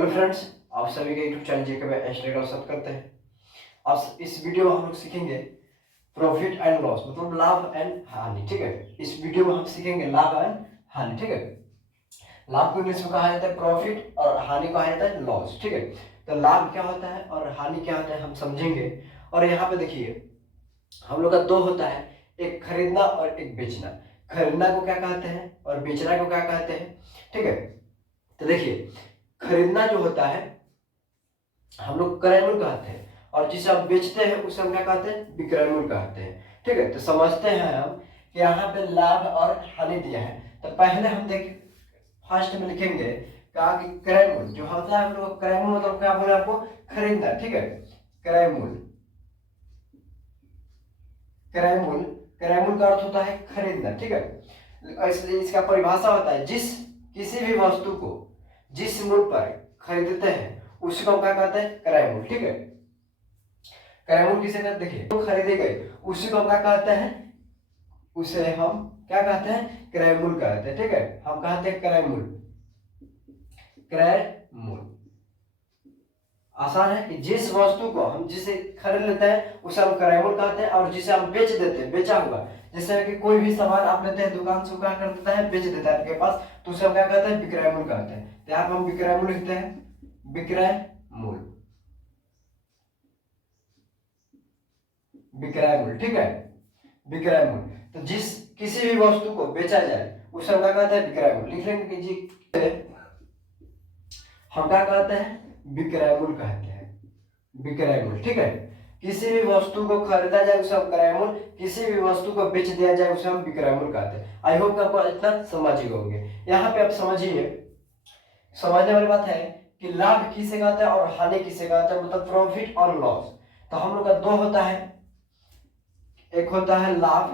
Hello friends, आप सभी का यूट्यूब चैनल जेके में एस्ट्रेट का स्वागत करते हैं। अब इस वीडियो में हम लोग सीखेंगे प्रॉफिट एंड लॉस, मतलब लाभ एंड हानि। ठीक है, इस वीडियो में हम सीखेंगे लाभ एंड हानि। ठीक है, लाभ को इंग्लिश में कहा जाता है प्रॉफिट और हानि को कहा जाता है लॉस। ठीक है, तो लाभ क्या होता है और हानि क्या होता है हम समझेंगे। और यहाँ पे देखिए हम लोग का दो होता है, एक खरीदना और एक बेचना। खरीदना को क्या कहते हैं और बेचना को क्या कहते हैं। ठीक है, तो देखिए खरीदना जो होता है हम लोग क्रय मूल्य कहते हैं, और जिसे हम बेचते हैं उसे हम क्या कहते हैं, विक्रय मूल्य कहते हैं। ठीक है, तो समझते हैं हम कि यहाँ पे लाभ और हानि दिया है। तो पहले हम देख फर्स्ट में लिखेंगे कहा कि क्रय मूल्य जो होता है हम लोग क्रय मूल्य मतलब क्या बोले आपको, खरीदना। ठीक है, क्रय मूल्य, क्रय मूल्य, क्रय मूल्य का अर्थ होता है खरीदना। ठीक है, इसका परिभाषा होता है जिस किसी भी वस्तु को जिस मूल्य पर खरीदते हैं उसी को हम क्या कहते हैं, क्रय मूल्य। ठीक है, क्रय मूल्य किसे कहते हैं, देखिए तो खरीदे गए उसी को हम क्या कहते हैं, उसे हम क्या कहते हैं, क्रय मूल्य कहते हैं। ठीक है, हम कहते हैं क्रय मूल्य, क्रय मूल्य। आसान है कि जिस वस्तु को हम जिसे खरीद लेते हैं उसे हम क्रय मूल्य कहते हैं, और जिसे हम बेच देते हैं, बेचा हुआ, जैसे कि कोई भी सामान आप लेते हैं दुकान से, क्या कर देता है, बेच देता है आपके पास, तो उसे हम क्या कहते हैं, विक्रय मूल्य कहते हैं। तो यहाँ पर हम विक्रय मूल्य लिखते हैं, विक्रय मूल्य, विक्रय मूल्य। ठीक है, विक्रय मूल्य, तो जिस किसी भी वस्तु को बेचा जाए उसे हम क्या कहते हैं, विक्रय मूल्य। लिख लेंगे कि जी हम क्या कहते हैं, विक्रय मूल्य कहते हैं, विक्रय मूल्य। ठीक है, किसी भी वस्तु को खरीदा जाए उसे हम क्रय मूल्य, किसी भी वस्तु को बेच दिया जाए उसे हम विक्रय मूल्य कहते हैं। आई होप आपको इतना समझ ही होंगे। यहाँ पे आप समझिए, समझने वाली बात है कि लाभ किसे कहते हैं और हानि किसे कहते हैं, मतलब प्रॉफिट और लॉस। तो हम लोग का दो होता है, एक होता है लाभ।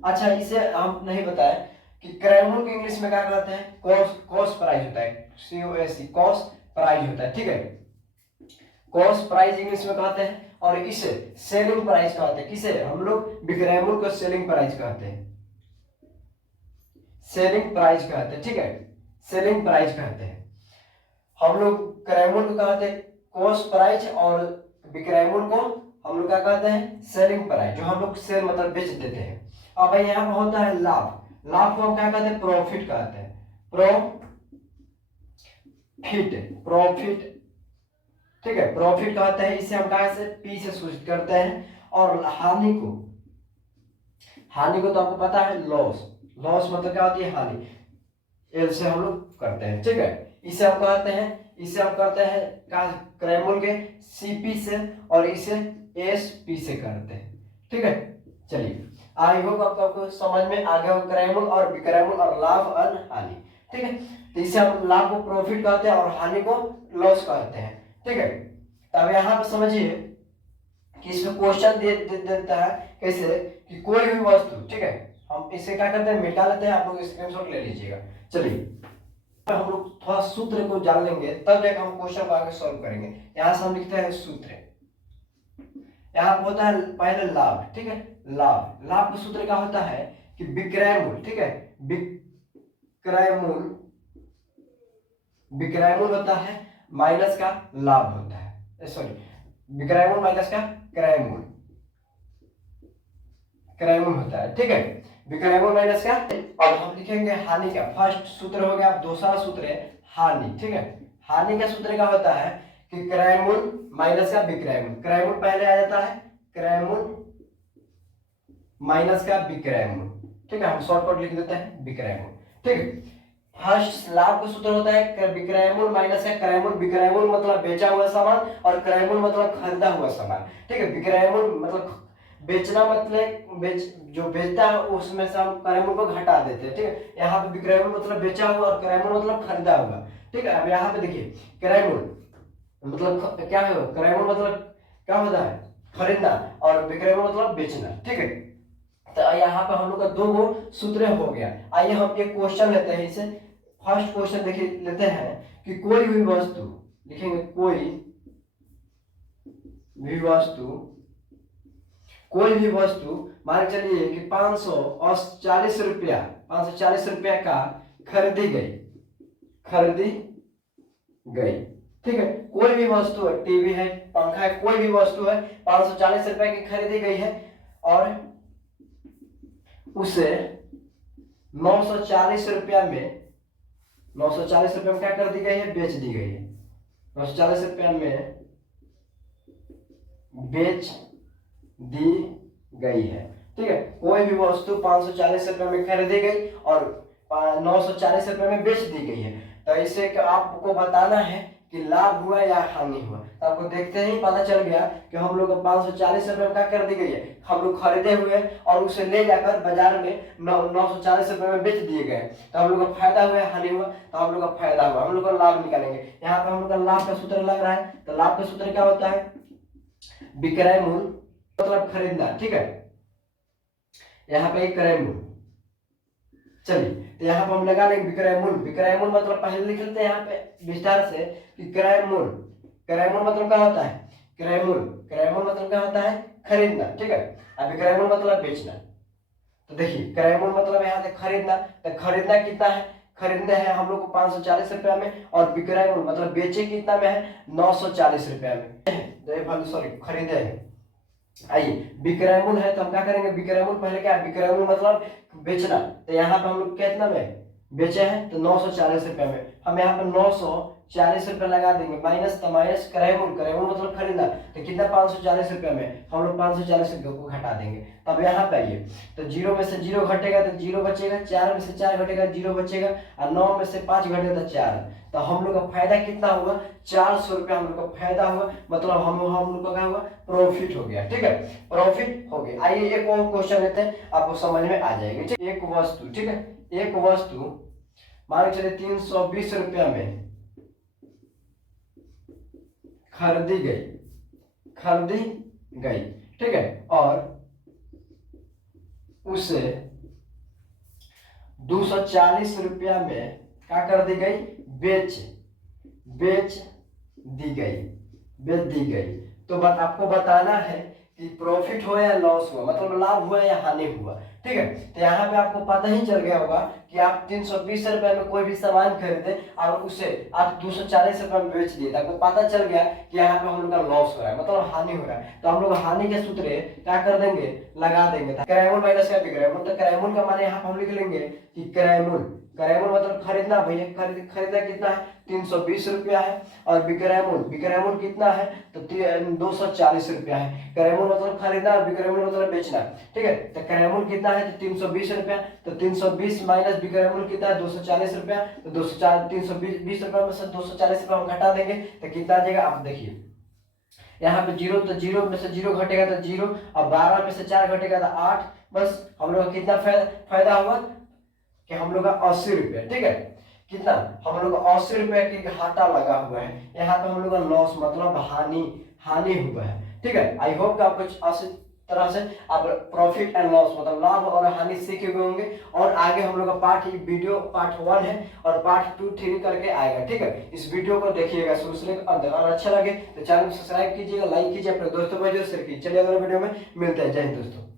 अच्छा, इसे हम नहीं बताए कि क्रय मूल्य को इंग्लिश में क्या कहते हैं, कॉस्ट, कॉस्ट प्राइस होता है, COST, कॉस्ट प्राइस होता है। ठीक है, कॉस्ट प्राइस इंग्लिश में कहते हैं, और इसे सेलिंग प्राइस कहते हैं। किसे हम लोग, विक्रय मूल्य को सेलिंग प्राइस कहते हैं, सेलिंग प्राइस कहते हैं। ठीक है, सेलिंग प्राइस कहते हैं। हम लोग क्रय मूल्य को कहते हैं कॉस्ट प्राइस, और विक्रय मूल्य को हम लोग क्या कहते हैं, सेलिंग प्राइस, जो हम लोग सेल मतलब बेच देते हैं। अब यहाँ पर होता है लाभ, लाभ को हम क्या कहते हैं, प्रॉफिट कहते हैं, प्रॉफिट, प्रॉफिट। ठीक है, प्रॉफिट कहते हैं, इसे हम कहा से पी से सूचित करते हैं। और हानि को, हानि को तो आपको पता है लॉस, लॉस मतलब क्या होती है, हानि, एल से हम लोग करते हैं। ठीक है, इसे हम कहते हैं, इसे हम करते हैं क्रय मूल्य के CP से, और इसे SP से करते हैं। ठीक है, चलिए आई होप आपको समझ में आ गया क्रय मूल्य और विक्रय मूल्य और लाभ और हानि। ठीक है, तो इसे हम लाभ को प्रॉफिट कहते हैं और हानि को लॉस कहते हैं। ठीक है, अब यहाँ पे समझिए कि इसमें क्वेश्चन देता है कैसे कि कोई भी वस्तु, ठीक है, हम इसे क्या करते हैं, मिटा लेते हैं, आप लोग स्क्रीनशॉट ले लीजिएगा। चलिए हम लोग थोड़ा सूत्र को जान लेंगे, तब जाकर हम क्वेश्चन को आगे सॉल्व करेंगे। यहाँ से हम लिखते हैं सूत्र, यहाँ पे होता है पहले लाभ। ठीक है, लाभ, लाभ का सूत्र क्या होता है कि विक्रय मूल्य। ठीक है, विक्रय मूल्य, विक्रय मूल्य होता है माइनस का लाभ होता है, सॉरी, विक्रय मूल्य माइनस का क्रय मूल्य, क्रय मूल्य होता है। ठीक है, विक्रय मूल्य माइनस का। अब हम लिखेंगे हानि का, फर्स्ट सूत्र हो गया, दूसरा सूत्र है हानि। ठीक है, हानि का सूत्र क्या होता है कि क्रय मूल्य माइनस का विक्रय मूल्य, क्रय मूल्य पहले आ जाता है, क्रय मूल्य माइनस का विक्रय मूल्य। ठीक है, हम शॉर्टकट लिख देते हैं विक्रय मूल्य। ठीक है, फर्स्ट लाभ का सूत्र होता है विक्रय मूल्य माइनस का क्रय मूल्य। विक्रय मूल्य मतलब बेचा हुआ सामान, और क्रय मूल्य मतलब खरीदा हुआ सामान। ठीक है, विक्रय मूल्य मतलब बेचना, मतलब जो बेचता है उसमें से हम क्रय मूल्य को घटा देते हैं। ठीक है, यहाँ पे विक्रय मूल्य मतलब बेचा हुआ और क्रय मूल्य मतलब खरीदा हुआ। ठीक है, अब यहाँ पे देखिए क्रय मूल्य मतलब क्या है, क्रय मूल्य मतलब क्या होता है, खरीदना, और विक्रय मूल्य मतलब बेचना। ठीक है, तो यहाँ पे हम लोग का दो सूत्र हो गया। आइए हम एक क्वेश्चन लेते हैं, इसे फर्स्ट क्वेश्चन देखिए लेते हैं कि कोई भी वस्तु, लिखेंगे कोई भी वस्तु, कोई भी वस्तु मान के चलिए कि 540 रुपया, 540 रुपया का खरीदी गई, खरीदी गई। ठीक है, कोई भी वस्तु है, टीवी है, पंखा है, कोई भी वस्तु है 540 रुपए की खरीदी गई है और उसे 940 रुपया में 940 रुपये में क्या कर दी गई है, बेच दी गई है। 940 रुपया में बेच दी गई है। ठीक है, कोई भी वस्तु 540 रुपये में खरीदी गई और 940 रुपये में बेच दी गई है। तो इसे आपको बताना है कि लाभ हुआ या हानि हुआ। तो आपको देखते ही पता चल गया कि हम लोग 540 रुपये में क्या कर दी गई है, हम लोग खरीदे हुए और उसे ले जाकर बाजार में 940 रुपये में बेच दिए गए। तो हम लोग का फायदा हुआ या हानि हुआ, तो हम लोग का फायदा हुआ। हम लोग का लाभ निकालेंगे। यहाँ पे हम लोग का लाभ का सूत्र लग रहा है। तो लाभ का सूत्र क्या होता है, विक्रय मूल्य मतलब खरीदना। ठीक है, यहाँ पे क्रय मूल्य। चलिए, तो यहाँ पे हम लगा लेंगे विक्रय मूल्य। विक्रय मूल्य मतलब पहले लिख लेते हैं यहाँ पे विस्तार से कि क्रय मूल्य। क्रय मूल्य मतलब क्या होता है, क्रय मूल्य। क्रय मूल्य मतलब क्या होता है, खरीदना। ठीक है, अब विक्रय मूल्य मतलब बेचना। तो देखिए, क्रय मूल्य मतलब यहाँ से खरीदना। तो खरीदना कितना है, खरीदना है हम लोग को 540 रुपया में और विक्रय मूल्य मतलब बेचे कितना में है, 940 रुपया में। सॉरी, खरीदे हैं। आइए, विक्रय मूल्य है तो हम क्या करेंगे, विक्रय मूल्य पहले क्या है, विक्रय मूल्य मतलब बेचना। तो यहाँ पे हम लोग कितना में बेचे हैं, तो 940 रुपये में। हम यहाँ पे 940 रुपये लगा देंगे माइनस, तो माइनस क्रय मूल्य। क्रय मूल्य मतलब खरीदना। तो कितना, 540 रुपये में हम लोग 540 रुपये को घटा देंगे। तब यहाँ पे आइए, तो 0 में से 0 घटेगा तो 0 बचेगा, 4 में से 4 घटेगा 0 बचेगा और 9 में से 5 घटेगा तो 4। तो हम लोग का फायदा कितना हुआ, 400 रुपया हम लोग का फायदा हुआ। मतलब हम लोग का क्या हुआ, प्रॉफिट हो गया। ठीक है, प्रॉफिट हो गया। आइए एक और क्वेश्चन लेते हैं, आपको समझ में आ जाएगी। ठीक, एक वस्तु, ठीक है, एक वस्तु मान के चलिए 320 रुपया में खरीदी गई। ठीक है, और उसे 240 रुपया में क्या कर दी गई, बेच दी गई। तो आपको बताना है कि प्रॉफिट हुआ या लॉस हुआ, मतलब लाभ हुआ या हानि हुआ। ठीक है, तो यहाँ पे आपको पता ही चल गया होगा कि आप 320 रुपए में कोई भी सामान खरीदे और उसे आप 240 रुपए में बेच दिए। तो आपको पता चल गया कि यहाँ पे हम लोग का लॉस हो रहा है, मतलब हानि हो रहा है। तो हम लोग हानि के सूत्र क्या कर देंगे, लगा देंगे। क्रय मूल्य माइनस विक्रय मूल्य। तो क्रय मूल्य का माने यहाँ पे हम लिख लेंगे कि क्रय मूल्य। क्रय मूल्य मतलब खरीदना भैया, खरीदना कितना है, 320 रुपया है और विक्रय मूल्य कितना है, तो 240 रुपया है। क्रय मूल्य मतलब खरीदना, विक्रय मूल्य मतलब बेचना। ठीक है, तो क्रय मूल्य कितना है, तो 320 रुपया। तो 320 माइनस विक्रय मूल्य कितना है, 240 रुपया। तो 320 रुपया में से 240 रुपया हम घटा देंगे तो कितना आ जाएगा, आप देखिए यहाँ पे 0, तो 0 में से 0 घटेगा तो 0 और 12 में से 4 घटेगा तो 8। बस हम लोग का कितना फायदा हुआ कि हम लोग का 80 रुपया। ठीक है, कितना, हम लोग को 80 रुपया की घाटा लगा हुआ है। यहाँ पे हम लोग का लॉस मतलब हानि हुआ है। ठीक है, आई होप कि आपको अच्छी तरह से आप प्रॉफिट एंड लॉस मतलब लाभ और हानि सीखे हुए होंगे। और आगे हम लोग का पार्ट 1 है और पार्ट 2 3 करके आएगा। ठीक है, इस वीडियो को देखिएगा शुरू से लेकर अंत, और अच्छा लगे तो चैनल को सब्सक्राइब कीजिएगा, लाइक कीजिए, अपने दोस्तों को शेयर कीजिए। चलिए अगले वीडियो में मिलते हैं। जय हिंद दोस्तों।